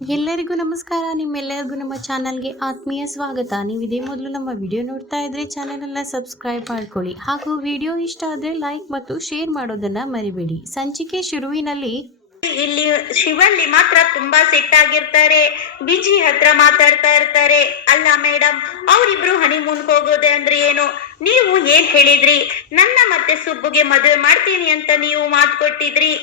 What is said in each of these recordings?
ಎಲ್ಲರಿಗೂ ನಮಸ್ಕಾರ. ನಿಮ್ಮೆಲ್ಲರಿಗೂ ನಮ್ಮ ಚಾನಲ್ಗೆ ಆತ್ಮೀಯ ಸ್ವಾಗತ. ನೀವು ಇದೇ ಮೊದಲು ನಮ್ಮ ವಿಡಿಯೋ ನೋಡ್ತಾ ಇದ್ರೆ ಚಾನಲನ್ನು ಸಬ್ಸ್ಕ್ರೈಬ್ ಮಾಡ್ಕೊಳ್ಳಿ. ಹಾಗೂ ವಿಡಿಯೋ ಇಷ್ಟ ಆದರೆ ಲೈಕ್ ಮತ್ತು ಶೇರ್ ಮಾಡೋದನ್ನ ಮರಿಬೇಡಿ. ಸಂಚಿಕೆ ಶುರುವಿನಲ್ಲಿ ಇಲ್ಲಿ ಶಿವಲ್ಲಿ ಮಾತ್ರ ತುಂಬಾ ಸಿಟ್ಟಾಗಿರ್ತಾರೆ. ಬಿಜಿ ಹತ್ರ ಮಾತಾಡ್ತಾ ಇರ್ತಾರೆ. ಅಲ್ಲ ಮೇಡಮ್, ಅವರಿಬ್ರು ಹನಿಮೂನ್ ಹೋಗೋದೆ ಅಂದ್ರೆ ಏನು? ನೀವು ಏನ್ ಹೇಳಿದ್ರಿ? ನನ್ನ ಮತ್ತೆ ಸುಬ್ಬುಗೆ ಮದುವೆ ಮಾಡ್ತೀನಿ ಅಂತ ನೀವು ಮಾತು ಕೊಟ್ಟಿದ್ರಿ.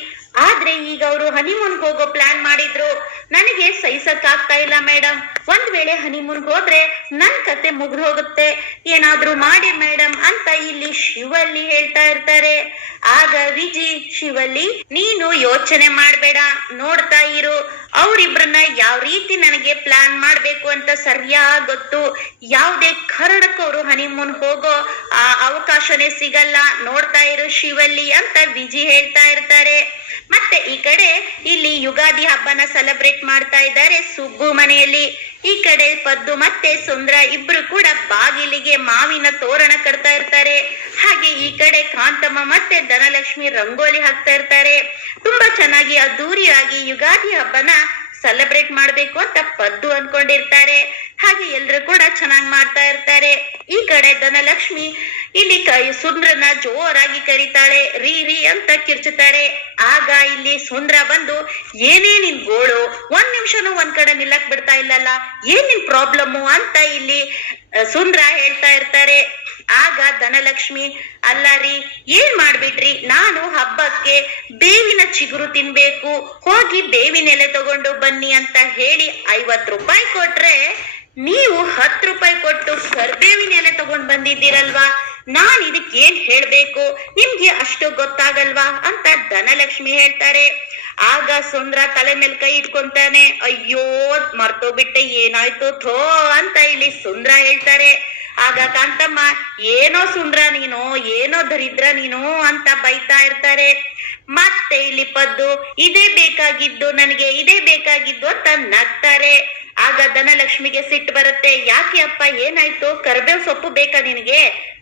ಆದ್ರೆ ಈಗ ಅವರು ಹನಿಮೂನ್ ಹೋಗೋ ಪ್ಲಾನ್ ಮಾಡಿದ್ರು. ನನಗೆ ಸಹಿಸಕ್ ಆಗ್ತಾ ಇಲ್ಲ ಮೇಡಮ್. ಒಂದ್ ವೇಳೆ ಹನಿಮೂನ್ ಹೋದ್ರೆ ನನ್ ಕತೆ ಮುಗ್ದು ಹೋಗುತ್ತೆ. ಏನಾದ್ರೂ ಮಾಡಿ ಮೇಡಮ್ ಅಂತ ಇಲ್ಲಿ ಶಿವಲ್ಲಿ ಹೇಳ್ತಾ ಇರ್ತಾರೆ. ಆಗ ವಿಜಿ ಶಿವಲ್ಲಿ, ನೀನು ಯೋಚನೆ ಮಾಡ್ಬೇಡ, ನೋಡ್ತಾ ಇರು. ಅವರಿಬ್ರನ್ನ ಯಾವ ರೀತಿ ನನಗೆ ಪ್ಲಾನ್ ಮಾಡ್ಬೇಕು ಅಂತ ಸರಿಯಾಗಿ ಗೊತ್ತು. ಯಾವುದೇ ಕಾರಣಕ್ಕೂ ಅವರು ಹನಿಮೂನ್ ಹೋಗೋ ಅವಕಾಶನೇ ಸಿಗಲ್ಲ. ನೋಡ್ತಾ ಇರು ಶಿವಲ್ಲಿ ಅಂತ ವಿಜಿ ಹೇಳ್ತಾ ಇರ್ತಾರೆ. ಮತ್ತೆ ಈ ಕಡೆ ಇಲ್ಲಿ ಯುಗಾದಿ ಹಬ್ಬನ ಸೆಲೆಬ್ರೇಟ್ ಮಾಡ್ತಾ ಇದ್ದಾರೆ ಸುಬ್ಬು ಮನೆಯಲ್ಲಿ. ಈ ಕಡೆ ಪದ್ದು ಮತ್ತೆ ಸುಂದ್ರ ಇಬ್ರು ಕೂಡ ಬಾಗಿಲಿಗೆ ಮಾವಿನ ತೋರಣ ಕಟ್ತಾ ಇರ್ತಾರೆ. ಹಾಗೆ ಈ ಕಡೆ ಕಾಂತಮ್ಮ ಮತ್ತೆ ಧನಲಕ್ಷ್ಮಿ ರಂಗೋಲಿ ಹಾಕ್ತಾ ಇರ್ತಾರೆ. ತುಂಬಾ ಚೆನ್ನಾಗಿ ಅದ್ದೂರಿಯಾಗಿ ಯುಗಾದಿ ಹಬ್ಬನ ಸೆಲೆಬ್ರೇಟ್ ಮಾಡ್ಬೇಕು ಅಂತ ಪದ್ದು ಅನ್ಕೊಂಡಿರ್ತಾರೆ. ಹಾಗೆ ಎಲ್ರು ಕೂಡ ಚೆನ್ನಾಗಿ ಮಾಡ್ತಾ ಇರ್ತಾರೆ. ಈ ಕಡೆ ಧನಲಕ್ಷ್ಮಿ ಇಲ್ಲಿ ಸುಂದ್ರನ ಜೋರಾಗಿ ಕರೀತಾಳೆ. ರೀ ರೀ ಅಂತ ಕಿರ್ಚುತ್ತಾರೆ. ಆಗ ಇಲ್ಲಿ ಸುಂದ್ರ ಬಂದು, ಏನೇ ನಿನ್ ಗೋಳು, ಒಂದ್ ನಿಮಿಷನೂ ಒಂದ್ ಕಡೆ ನಿಲ್ಲಕ್ ಬಿಡ್ತಾ ಇಲ್ಲಲ್ಲ, ಏನ್ ನಿನ್ ಪ್ರಾಬ್ಲಮ್ಮು ಅಂತ ಇಲ್ಲಿ ಸುಂದ್ರ ಹೇಳ್ತಾ ಇರ್ತಾರೆ. ಆಗ ಧನಲಕ್ಷ್ಮಿ, ಅಲ್ಲ ರೀ, ಏನ್ ಮಾಡ್ಬಿಟ್ರಿ? ನಾನು ಹಬ್ಬಕ್ಕೆ ಬೇವಿನ ಚಿಗುರು ತಿನ್ಬೇಕು, ಹೋಗಿ ಬೇವಿನ ಎಲೆ ತಗೊಂಡು ಬನ್ನಿ ಅಂತ ಹೇಳಿ 50 ರೂಪಾಯಿ ಕೊಟ್ರೆ ನೀವು 10 ರೂಪಾಯಿ ಕೊಟ್ಟು ಕರ್ಬೇವಿನ ಎಲೆ ತಗೊಂಡ್ ಬಂದಿದ್ದೀರಲ್ವಾ, ನಾನ್ ಇದಕ್ಕೆ ಏನ್ ಹೇಳ್ಬೇಕು? ನಿಮ್ಗೆ ಅಷ್ಟು ಗೊತ್ತಾಗಲ್ವಾ ಅಂತ ಧನಲಕ್ಷ್ಮಿ ಹೇಳ್ತಾರೆ. ಆಗ ಸುಂದ್ರ ತಲೆ ಮೇಲೆ ಕೈ ಇಟ್ಕೊಂತಾನೆ. ಅಯ್ಯೋ, ಮರ್ತೋಗ್ಬಿಟ್ಟೆ, ಏನಾಯ್ತು ಥೋ ಅಂತ ಇಲ್ಲಿ ಸುಂದ್ರ ಹೇಳ್ತಾರೆ. ಆಗ ಕಾಂತಮ್ಮ, ಏನೋ ಸುಂದ್ರ ನೀನು, ಏನೋ ದರಿದ್ರ ನೀನು ಅಂತ ಬೈತಾ ಇರ್ತಾರೆ. ಮತ್ತೆ ಇಲ್ಲಿ ಪದ್ದು, ಇದೇ ಬೇಕಾಗಿದ್ದು ನನಗೆ, ಇದೇ ಬೇಕಾಗಿದ್ದು ಅಂತ ನಗ್ತಾರೆ. ಆಗ ಧನಲಕ್ಷ್ಮಿಗೆ ಸಿಟ್ಟು ಬರುತ್ತೆ. ಯಾಕೆ ಅಪ್ಪ, ಏನಾಯ್ತು? ಕರ್ಬೇವ್ ಸೊಪ್ಪು ಬೇಕಾ ನಿನಗೆ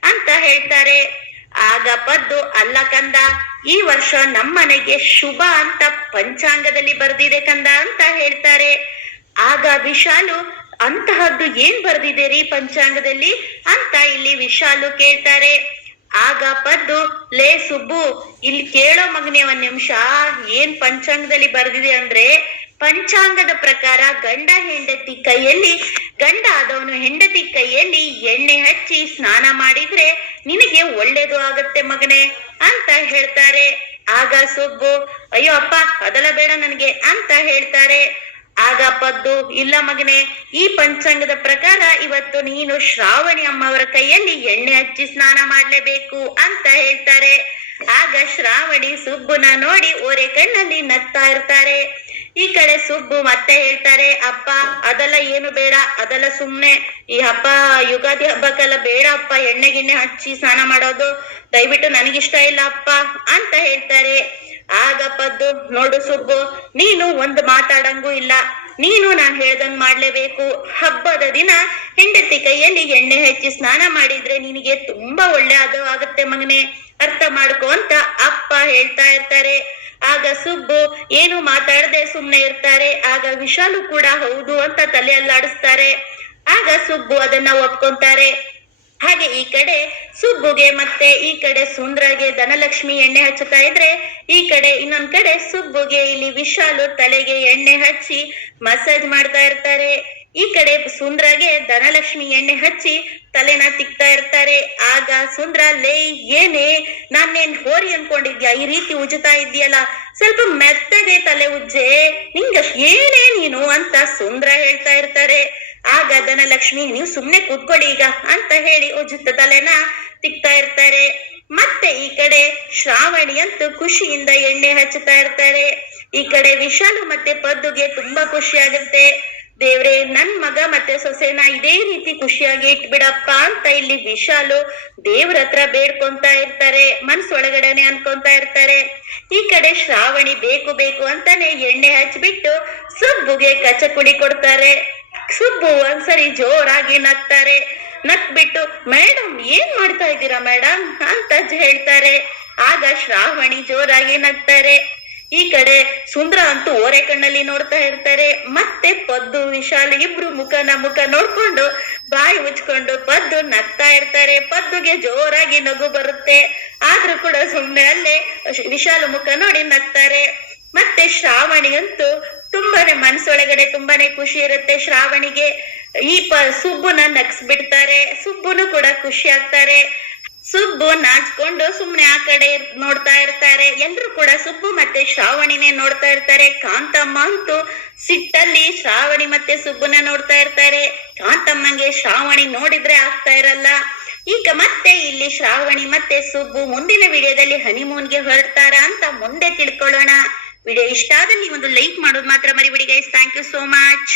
ಅಂತ ಹೇಳ್ತಾರೆ. ಆಗ ಪದ್ದು, ಅಲ್ಲ ಕಂದ, ಈ ವರ್ಷ ನಮ್ಮನೆಗೆ ಶುಭ ಅಂತ ಪಂಚಾಂಗದಲ್ಲಿ ಬರ್ದಿದೆ ಕಂದ ಅಂತ ಹೇಳ್ತಾರೆ. ಆಗ ವಿಶಾಲು, ಅಂತಹದ್ದು ಏನ್ ಬರ್ದಿದೆ ರೀ ಪಂಚಾಂಗದಲ್ಲಿ ಅಂತ ಇಲ್ಲಿ ವಿಶಾಲು ಕೇಳ್ತಾರೆ. ಆಗ ಪದ್ದು, ಲೇ ಸುಬ್ಬು, ಇಲ್ಲಿ ಕೇಳೋ ಮಗನೇ ಒಂದ್ ನಿಮಿಷ, ಏನ್ ಪಂಚಾಂಗದಲ್ಲಿ ಬರ್ದಿದೆ ಅಂದ್ರೆ, ಪಂಚಾಂಗದ ಪ್ರಕಾರ ಗಂಡ ಆದವನು ಹೆಂಡತಿ ಕೈಯಲ್ಲಿ ಎಣ್ಣೆ ಹಚ್ಚಿ ಸ್ನಾನ ಮಾಡಿದ್ರೆ ನಿನಗೆ ಒಳ್ಳೇದು ಆಗತ್ತೆ ಮಗನೇ ಅಂತ ಹೇಳ್ತಾರೆ. ಆಗ ಸುಬ್ಬು, ಅಯ್ಯೋ ಅಪ್ಪ, ಅದೆಲ್ಲ ಬೇಡ ನನಗೆ ಅಂತ ಹೇಳ್ತಾರೆ. ಆಗ ಪದ್ದು, ಇಲ್ಲ ಮಗನೇ, ಈ ಪಂಚಾಂಗದ ಪ್ರಕಾರ ಇವತ್ತು ನೀನು ಶ್ರಾವಣಿ ಅಮ್ಮವರ ಕೈಯಲ್ಲಿ ಎಣ್ಣೆ ಹಚ್ಚಿ ಸ್ನಾನ ಮಾಡ್ಲೇಬೇಕು ಅಂತ ಹೇಳ್ತಾರೆ. ಆಗ ಶ್ರಾವಣಿ ಸುಬ್ಬುನ ನೋಡಿ ಓರೆ ಕಣ್ಣಲ್ಲಿ ನಗ್ತಾ ಇರ್ತಾರೆ. ಈ ಕಡೆ ಸುಬ್ಬು ಮತ್ತೆ ಹೇಳ್ತಾರೆ, ಅಪ್ಪ ಅದೆಲ್ಲ ಏನು ಬೇಡ, ಅದೆಲ್ಲ ಸುಮ್ನೆ ಈ ಹಬ್ಬ, ಯುಗಾದಿ ಹಬ್ಬಕ್ಕೆಲ್ಲ ಬೇಡ ಅಪ್ಪ, ಎಣ್ಣೆ ಗಿಣ್ಣೆ ಹಚ್ಚಿ ಸ್ನಾನ ಮಾಡೋದು ದಯವಿಟ್ಟು ನನಗಿಷ್ಟ ಇಲ್ಲ ಅಪ್ಪ ಅಂತ ಹೇಳ್ತಾರೆ. ಆಗ ಪದ್ದು, ನೋಡು ಸುಬ್ಬು, ನೀನು ಒಂದು ಮಾತಾಡಂಗೂ ಇಲ್ಲ, ನೀನು ನಾನ್ ಹೇಳ್ದಂಗ್ ಮಾಡ್ಲೇಬೇಕು. ಹಬ್ಬದ ದಿನ ಹೆಂಡತಿ ಕೈಯಲ್ಲಿ ಎಣ್ಣೆ ಹಚ್ಚಿ ಸ್ನಾನ ಮಾಡಿದ್ರೆ ನಿನಗೆ ತುಂಬಾ ಒಳ್ಳೆ ಆಗುತ್ತೆ ಮಗನೇ, ಅರ್ಥ ಮಾಡ್ಕೊ ಅಂತ ಅಪ್ಪ ಹೇಳ್ತಾ ಇರ್ತಾರೆ. ಆಗ ಸುಬ್ಬು ಏನು ಮಾತಾಡದೆ ಸುಮ್ನೆ ಇರ್ತಾರೆ. ಆಗ ವಿಶಾಲು ಕೂಡ ಹೌದು ಅಂತ ತಲೆ ಅಲ್ಲಾಡಿಸ್ತಾರೆ. ಆಗ ಸುಬ್ಬು ಅದನ್ನ ಒಪ್ಕೊಂತಾರೆ. ಹಾಗೆ ಈ ಕಡೆ ಸುಬ್ಬುಗೆ ಮತ್ತೆ ಈ ಕಡೆ ಸುಂದ್ರಗೆ ಧನಲಕ್ಷ್ಮಿ ಎಣ್ಣೆ ಹಚ್ಚುತ್ತಾ ಇದ್ರೆ, ಈ ಕಡೆ ಇನ್ನೊಂದ್ ಕಡೆ ಸುಬ್ಬುಗೆ ಇಲ್ಲಿ ವಿಶಾಲು ತಲೆಗೆ ಎಣ್ಣೆ ಹಚ್ಚಿ ಮಸಾಜ್ ಮಾಡ್ತಾ ಇರ್ತಾರೆ. ಈ ಕಡೆ ಸುಂದ್ರಗೆ ಧನಲಕ್ಷ್ಮಿ ಎಣ್ಣೆ ಹಚ್ಚಿ ತಲೆನ ತಿಕ್ತಾ ಇರ್ತಾರೆ. ಆಗ ಸುಂದ್ರ, ಲೇ ಏನೇ, ನಾನೇನ್ ಹೋರಿ ಅನ್ಕೊಂಡಿದ್ಯಾ? ಈ ರೀತಿ ಉಜ್ಜುತ್ತಾ ಇದೆಯಲ್ಲ, ಸ್ವಲ್ಪ ಮೆತ್ತಗೆ ತಲೆ ಉಜ್ಜೆ, ನಿಂಗ ಏನೇ ನೀನು ಅಂತ ಸುಂದ್ರ ಹೇಳ್ತಾ ಇರ್ತಾರೆ. ಆಗ ಧನಲಕ್ಷ್ಮಿ, ನೀವು ಸುಮ್ನೆ ಕೂತ್ಕೊಳ್ಳಿ ಈಗ ಅಂತ ಹೇಳಿ ಉಜ್ಜುತ್ತ ತಲೆನ ತಿಕ್ತಾ ಇರ್ತಾರೆ. ಮತ್ತೆ ಈ ಕಡೆ ಶ್ರಾವಣಿ ಅಂತೂ ಖುಷಿಯಿಂದ ಎಣ್ಣೆ ಹಚ್ಚುತ್ತಾ ಇರ್ತಾರೆ. ಈ ಕಡೆ ವಿಶಾಲು ಮತ್ತೆ ಪದ್ದುಗೆ ತುಂಬಾ ಖುಷಿ ಆಗುತ್ತೆ. ದೇವ್ರೆ, ನನ್ ಮಗ ಮತ್ತೆ ಸೊಸೆನ ಇದೇ ರೀತಿ ಖುಷಿಯಾಗಿ ಇಟ್ಬಿಡಪ್ಪ ಅಂತ ಇಲ್ಲಿ ವಿಶಾಲು ದೇವ್ರ ಹತ್ರ ಬೇಡ್ಕೊಂತಾ ಇರ್ತಾರೆ, ಮನ್ಸೊಳಗಡೆನೆ ಅನ್ಕೊಂತಾ ಇರ್ತಾರೆ. ಈ ಕಡೆ ಶ್ರಾವಣಿ ಬೇಕು ಬೇಕು ಅಂತಾನೆ ಎಣ್ಣೆ ಹಚ್ಬಿಟ್ಟು ಸುಬ್ಬುಗೆ ಕಚಕುಡಿ ಕೊಡ್ತಾರೆ. ಸುಬ್ಬು ಒಂದ್ಸರಿ ಜೋರಾಗಿ ನಗ್ತಾರೆ. ನಕ್ಬಿಟ್ಟು, ಮೇಡಮ್ ಏನ್ ಮಾಡ್ತಾ ಇದ್ದೀರಾ ಮೇಡಮ್ ಅಂತ ಹೇಳ್ತಾರೆ. ಆಗ ಶ್ರಾವಣಿ ಜೋರಾಗಿ ನಗ್ತಾರೆ. ಈ ಕಡೆ ಸುಂದ್ರ ಅಂತೂ ಓರೆ ಕಣ್ಣಲ್ಲಿ ನೋಡ್ತಾ ಇರ್ತಾರೆ. ಮತ್ತೆ ಪದ್ದು ವಿಶಾಲ್ ಇಬ್ರು ಮುಖ ನೋಡ್ಕೊಂಡು ಬಾಯಿ ಮುಚ್ಕೊಂಡು ಪದ್ದು ನಗ್ತಾ ಇರ್ತಾರೆ. ಪದ್ದುಗೆ ಜೋರಾಗಿ ನಗು ಬರುತ್ತೆ, ಆದ್ರೂ ಕೂಡ ಸುಮ್ನೆ ಅಲ್ಲೇ ವಿಶಾಲ್ ಮುಖ ನೋಡಿ ನಗ್ತಾರೆ. ಮತ್ತೆ ಶ್ರಾವಣಿ ಅಂತೂ ತುಂಬಾನೇ ಮನಸ್ಸೊಳಗಡೆ ತುಂಬಾನೇ ಖುಷಿ ಇರುತ್ತೆ ಶ್ರಾವಣಿಗೆ. ಈ ಸುಬ್ಬುನ ನಗ್ಸ್ಬಿಡ್ತಾರೆ. ಸುಬ್ಬುನು ಕೂಡ ಖುಷಿ ಆಗ್ತಾರೆ. ಸುಬ್ಬು ನಾಚ್ಕೊಂಡು ಸುಮ್ನೆ ಆ ಕಡೆ ನೋಡ್ತಾ ಇರ್ತಾರೆ. ಎಲ್ರು ಕೂಡ ಸುಬ್ಬು ಮತ್ತೆ ಶ್ರಾವಣಿನೇ ನೋಡ್ತಾ ಇರ್ತಾರೆ. ಕಾಂತಮ್ಮ ಅಂತೂ ಸಿಟ್ಟಲ್ಲಿ ಶ್ರಾವಣಿ ಮತ್ತೆ ಸುಬ್ಬುನ ನೋಡ್ತಾ ಇರ್ತಾರೆ. ಕಾಂತಮ್ಮಂಗೆ ಶ್ರಾವಣಿ ನೋಡಿದ್ರೆ ಆಗ್ತಾ ಇರಲ್ಲ. ಈಗ ಮತ್ತೆ ಇಲ್ಲಿ ಶ್ರಾವಣಿ ಮತ್ತೆ ಸುಬ್ಬು ಮುಂದಿನ ವಿಡಿಯೋದಲ್ಲಿ ಹನಿಮೂನ್ಗೆ ಹೊರಡ್ತಾರ ಅಂತ ಮುಂದೆ ತಿಳ್ಕೊಳ್ಳೋಣ. ವಿಡಿಯೋ ಇಷ್ಟ ಆದಲ್ಲಿ ಒಂದು ಲೈಕ್ ಮಾಡೋದು ಮಾತ್ರ ಮರಿಬೇಡಿ guys. Thank you so much.